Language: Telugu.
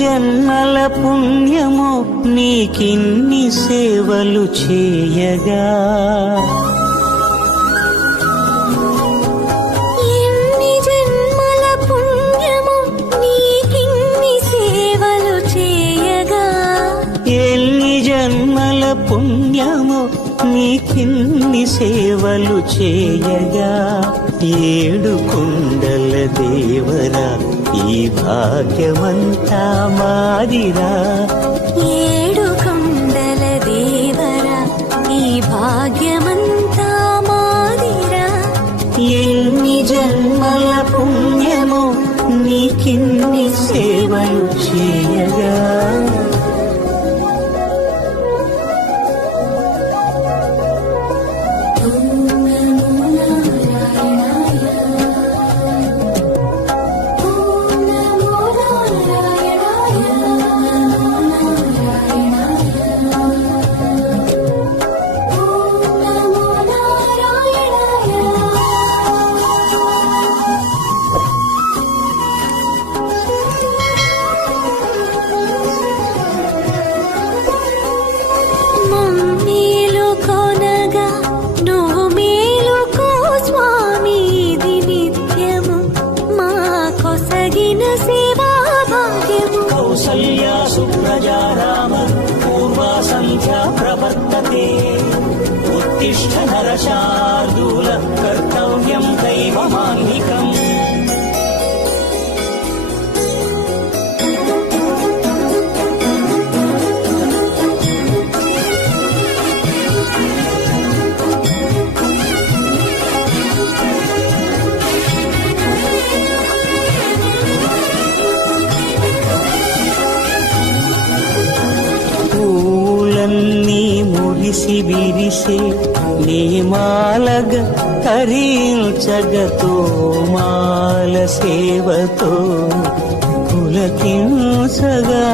జన్మల పుణ్యము నీకిన్ని సేవలు చేయగా, ఎన్ని జన్మల పుణ్యము నీకిన్ని సేవలు చేయగా, ఎన్ని జన్మల పుణ్యము నీకిన్ని సేవలు చేయగా, ఏడు కుండల దేవరా ఈ భాగ్యమంతా మాదిరా, ఏడు కొండల దేవరా ఈ భాగ్యమంతా మాదిరా, ఎన్ని జన్మల పుణ్యము నీకిన్ని సేవలు చేయగా. కౌసల్యా సుప్రజా రామ పూర్వా సంధ్యా ప్రవర్తతే, ఉత్తిష్ఠ నరశార్దూల కర్తవ్యం దైవమాన్నికం. పూలన్నీ మురిసి విరిసే నీమాలగ తరించగతో మాల సేవతో పులకించగా,